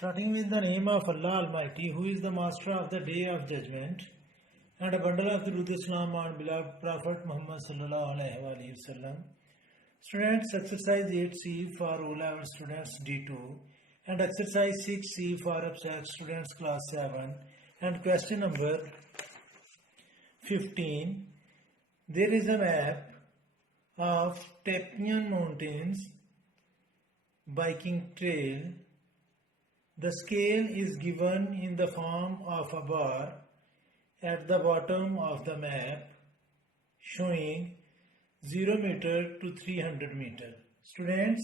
Starting with the name of Allah Almighty, who is the master of the day of judgment, and a bundle of the Durud Islam on beloved Prophet Muhammad sallallahu alaihi wasallam. Students, exercise 8C for O-level students D2 and exercise 6C for abstract students class 7 and question number 15. There is a map of Tapian Mountains biking trail. The scale is given in the form of a bar at the bottom of the map showing 0 meter to 300 meter. Students,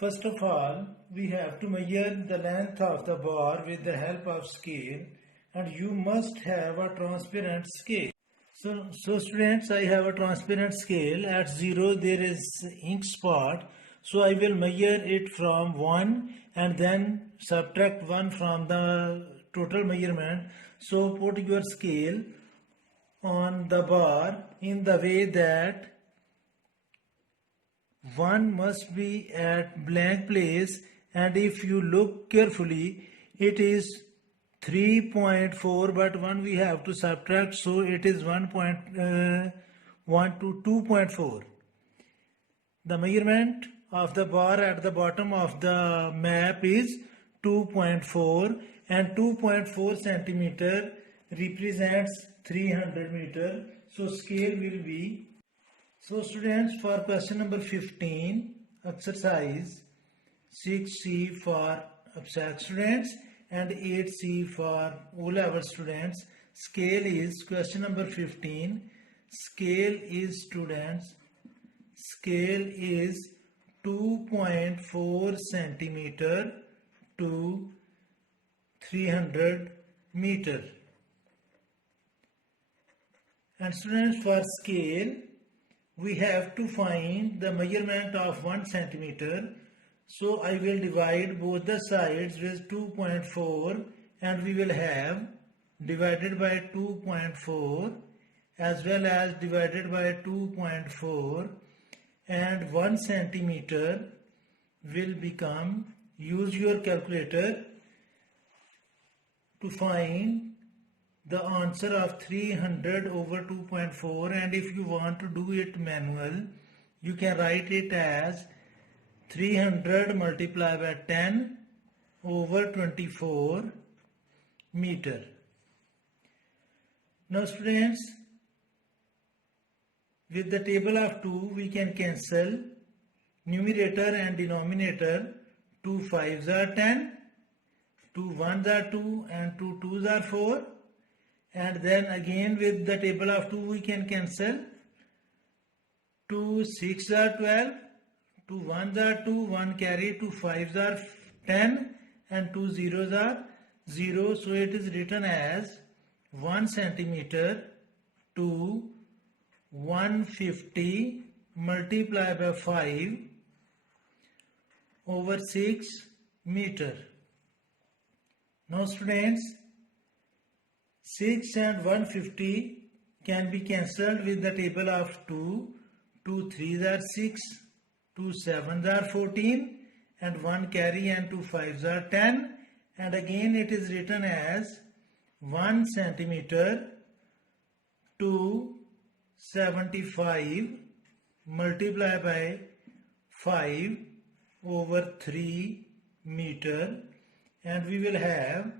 first of all, we have to measure the length of the bar with the help of scale, and you must have a transparent scale. So students, I have a transparent scale. At 0 there is ink spot. So I will measure it from 1 and then subtract 1 from the total measurement. So put your scale on the bar in the way that 1 must be at blank place, and if you look carefully it is 3.4, but 1 we have to subtract, so it is 1.1 to 2.4. The measurement of the bar at the bottom of the map is 2.4, and 2.4 centimeter represents 300 meter. So scale will be. So students, for question number 15, exercise 6C for abstract students and 8C for O-level students. Scale is, question number 15, scale is students, scale is 2.4 centimeter to 300 meter. And students, for scale we have to find the measurement of 1 centimeter. So I will divide both the sides with 2.4, and we will have divided by 2.4 as well as divided by 2.4, and 1 centimeter will become, use your calculator to find the answer of 300 over 2.4, and if you want to do it manual, you can write it as 300 multiplied by 10 over 24 meter. Now students, with the table of 2 we can cancel numerator and denominator. 2 5s are 10, 2 1s are 2, and 2 2s are 4. And then again with the table of 2 we can cancel. 2 6 are 12, 2 1s are 2, 1 carry, 2 5s are 10, and 2 zeros are 0. So it is written as 1 centimeter to 150 multiplied by 5 over 6 meter. Now students, 6 and 150 can be cancelled with the table of 2. 2 3s are 6, 2 7s are 14, and 1 carry, and 2 5s are 10. And again it is written as 1 centimeter to 75 multiplied by 5 over 3 meter, and we will have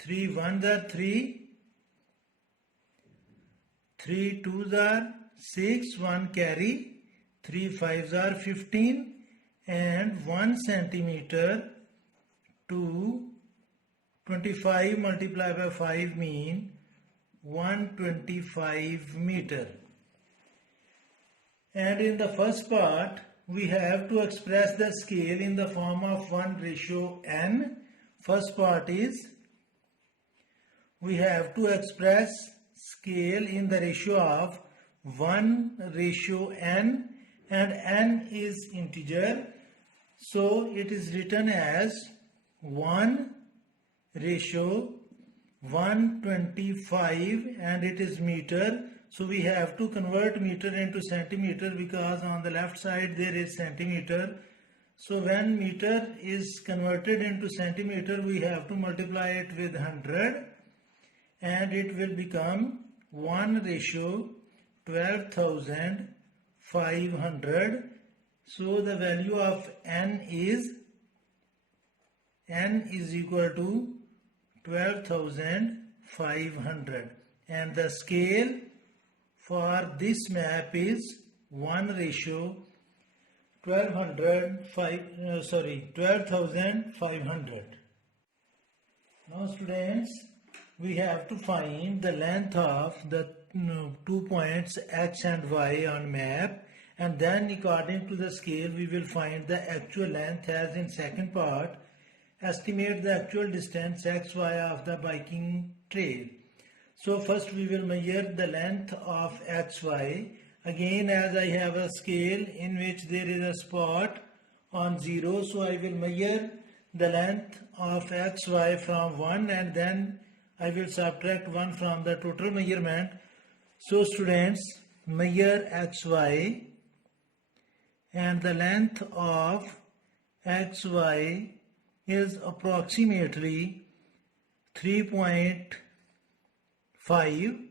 3 1s are 3, 3 2s are 6, 1 carry, 3 5s are 15, and 1 centimeter to 25 multiplied by 5 mean 125 meter. And in the first part we have to express the scale in the form of 1:n. First part is, we have to express scale in the ratio of 1:n, and n is integer, so it is written as 1:125, and it is meter. So we have to convert meter into centimeter, because on the left side there is centimeter. So when meter is converted into centimeter, we have to multiply it with 100 and it will become 1 ratio 12,500. So the value of n is equal to 12,500 and the scale for this map is 1 ratio 12,500. Now students, we have to find the length of the 2 points x and y on map, and then according to the scale we will find the actual length. As in second part, estimate the actual distance xy of the biking trail. So first we will measure the length of xy. Again, as I have a scale in which there is a spot on 0, so I will measure the length of xy from 1 and then I will subtract 1 from the total measurement. So students, measure xy and the length of xy is approximately 3.5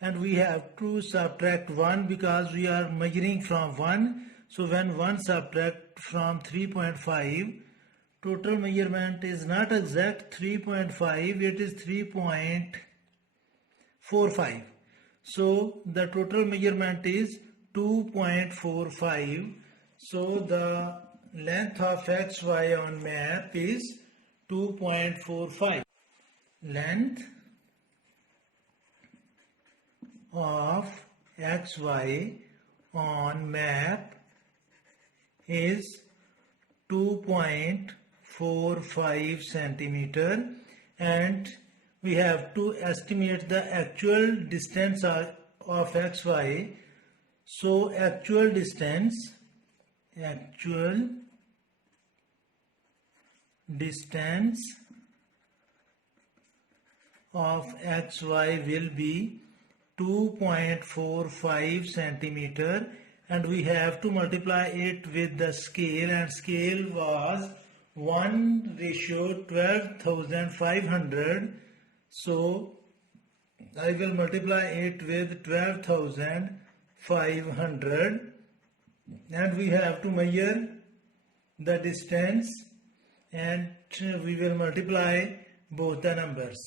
and we have to subtract 1 because we are measuring from 1. So when 1 subtract from 3.5, total measurement is not exact 3.5, it is 3.45. So the total measurement is 2.45. So the length of xy on map is 2.45. Length of xy on map is 2.45 centimeter and we have to estimate the actual distance of xy. So actual distance of xy will be 2.45 centimeter and we have to multiply it with the scale, and scale was 1 ratio 12,500. So I will multiply it with 12,500 and we have to measure the distance and we will multiply both the numbers.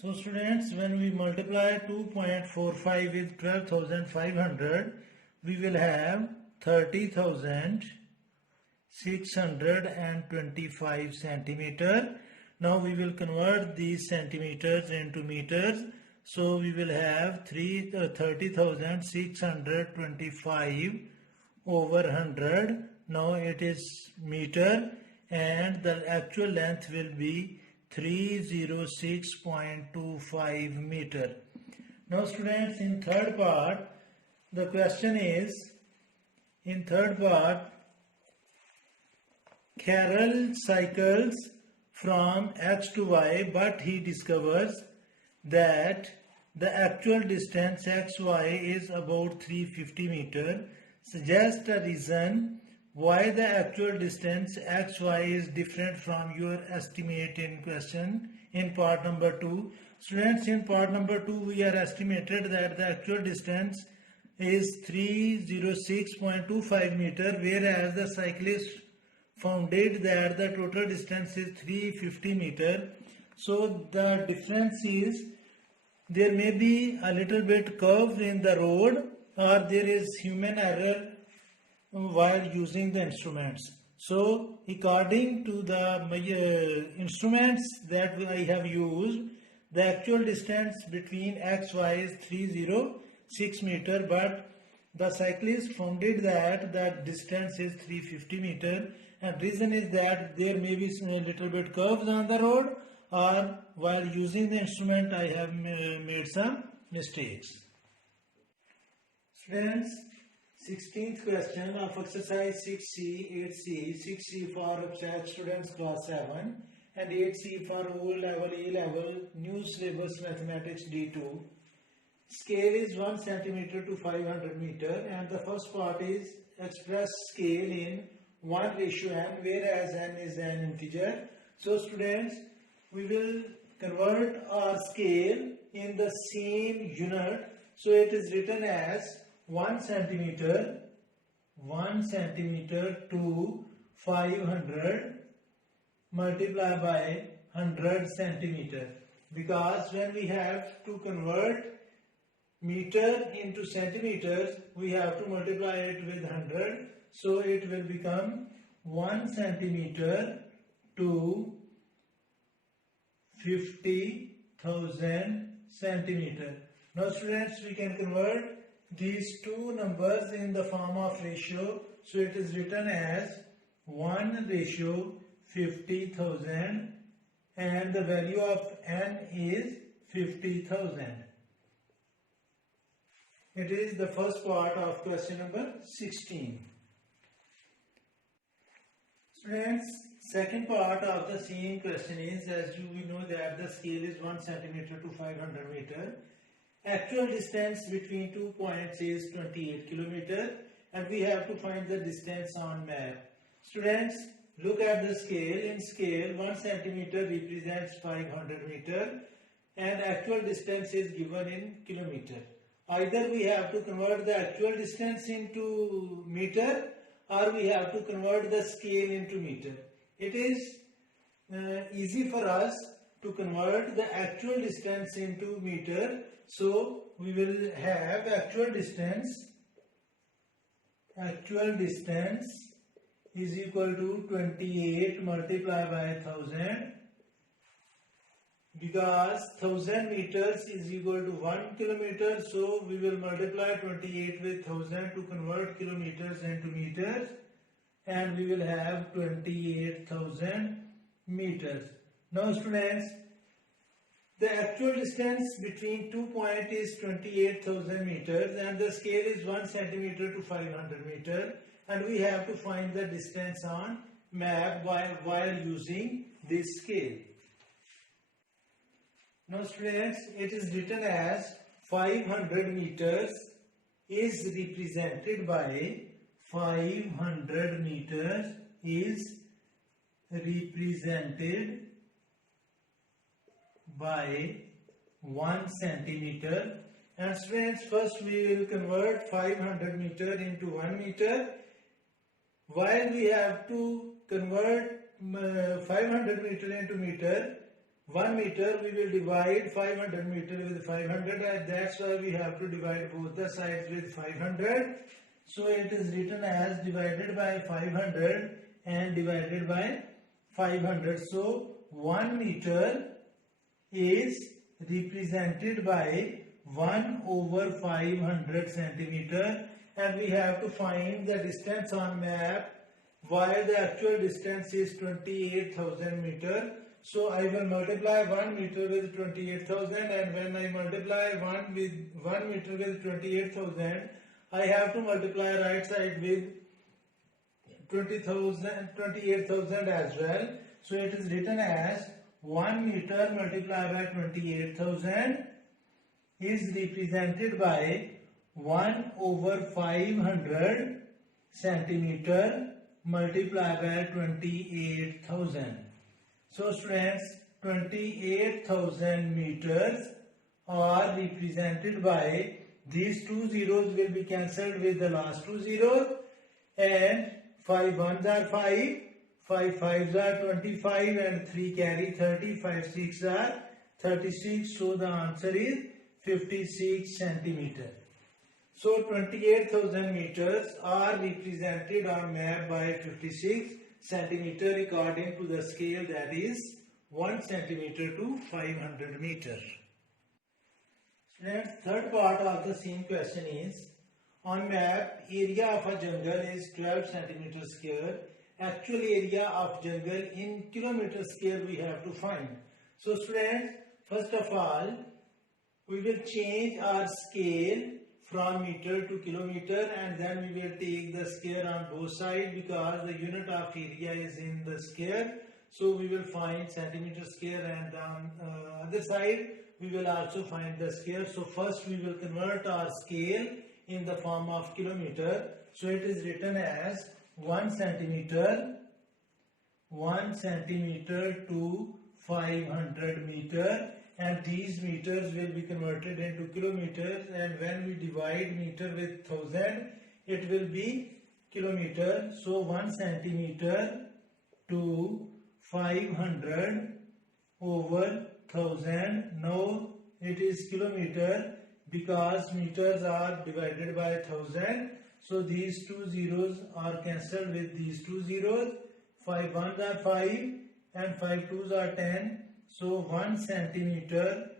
So students, when we multiply 2.45 with 12,500, we will have 30,625 centimeter. Now we will convert these centimeters into meters. So we will have 30,625 over 100. Now it is meter and the actual length will be 306.25 meter. Now students, in third part, the question is, in third part, Carol cycles from X to Y, but he discovers that the actual distance xy is about 350 meter. Suggest a reason why the actual distance xy is different from your estimate in question in part number 2. Students, in part number 2 we are estimated that the actual distance is 306.25 meter, whereas the cyclist found that the total distance is 350 meter. So the difference is there may be a little bit curve in the road or there is human error while using the instruments. So according to the instruments that I have used, the actual distance between XY is 306 meter, but the cyclist found that the distance is 350 meter, and reason is that there may be a little bit curves on the road, or while using the instrument I have made some mistakes. Friends, 16th question of exercise 6C, 8C, 6C for abstract students class 7 and 8C for O level, A level, new syllabus mathematics D2. Scale is 1 centimeter to 500 meter, and the first part is express scale in 1:n, whereas n is an integer. So students, we will convert our scale in the same unit. So it is written as 1 centimeter to 500 multiplied by 100 centimeter, because when we have to convert meter into centimeters, we have to multiply it with 100. So it will become 1 centimeter to 50,000 centimeter. Now students, we can convert these two numbers in the form of ratio. So it is written as 1:50,000 and the value of n is 50,000. It is the first part of question number 16. Students, second part of the same question is, as we know that the scale is 1 centimeter to 500 meter. Actual distance between 2 points is 28 kilometer and we have to find the distance on map. Students, look at the scale. In scale, 1 centimeter represents 500 meter and actual distance is given in kilometer. Either we have to convert the actual distance into meter or we have to convert the scale into meter. It is easy for us to convert the actual distance into meter. So we will have actual distance is equal to 28 multiplied by 1000, because 1000 meters is equal to 1 kilometer. So we will multiply 28 with 1000 to convert kilometers into meters, and we will have 28,000 meters. Now students, the actual distance between 2 points is 28,000 meters and the scale is 1 centimeter to 500 meter, and we have to find the distance on map while using this scale. Now students, it is written as 500 meters is represented by 500 meters is represented by 1 centimeter. And students, first we will convert 500 meter into 1 meter. While we have to convert 500 meter into meter, 1 meter, we will divide 500 meter with 500, and that's why we have to divide both the sides with 500. So it is written as divided by 500 and divided by 500. So 1 meter is represented by 1/500 centimeter, and we have to find the distance on map while the actual distance is 28,000 meter. So I will multiply 1 meter with 28,000, and when I multiply 1 meter with 28,000, I have to multiply right side with 28,000 as well. So it is written as 1 meter multiplied by 28,000 is represented by 1/500 centimeter multiplied by 28,000. So students, 28,000 meters are represented by, these two zeros will be cancelled with the last two zeros, and 5 ones are 5, 5 fives are 25, and 3 carry 30, 5 6 are 36. So the answer is 56 centimeter. So 28,000 meters are represented on map by 56 centimeter according to the scale, that is 1 centimeter to 500 meter. Next, third part of the same question is, on map, area of a jungle is 12 centimeter square. Actual area of jungle in kilometer square we have to find. So students, first of all, we will change our scale from meter to kilometer, and then we will take the square on both sides because the unit of area is in the square. So we will find centimeter square, and on other side we will also find the square. So first we will convert our scale in the form of kilometer. So it is written as 1 centimeter to 500 meter, and these meters will be converted into kilometers, and when we divide meter with 1000 it will be kilometer. So 1 centimeter to 500 over 1000. Now it is kilometer because meters are divided by 1000. So these two zeros are cancelled with these two zeros. 5 ones are 5 and 5 twos are 10. So 1 centimeter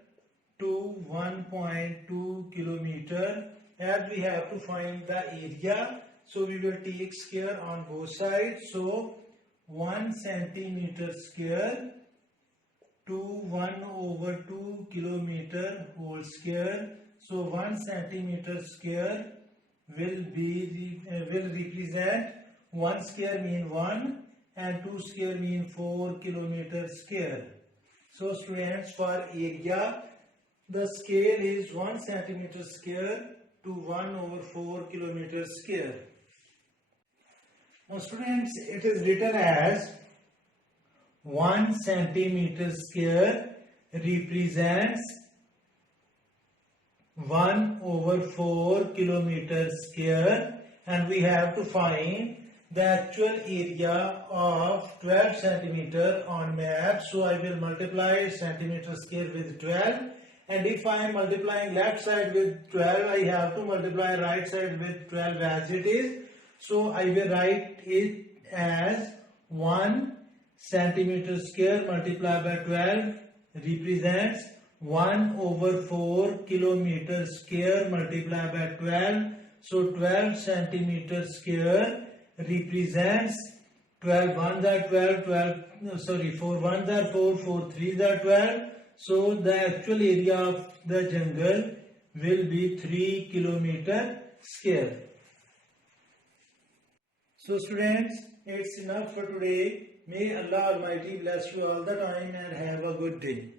to 1.2 kilometer. As we have to find the area, so we will take square on both sides. So 1 centimeter square to 1 over 2 kilometer whole square. So 1 centimeter square will represent 1 square mean 1 and 2 square mean 4 kilometer square. So students, for area the scale is 1 centimeter square to 1 over 4 kilometer square. Now students, it is written as 1 centimeter square represents 1 over 4 kilometer square, and we have to find the actual area of 12 centimeter on map. So I will multiply centimeter square with 12, and if I am multiplying left side with 12, I have to multiply right side with 12 as it is. So I will write it as 1 centimeter square multiplied by 12 represents 1 over 4 kilometer square multiplied by 12. So 12 centimeter square represents 12 ones are 12, 4 ones are 4, 4 threes are 12. So the actual area of the jungle will be 3 kilometer square. So students, it's enough for today. May Allah Almighty bless you all the time and have a good day.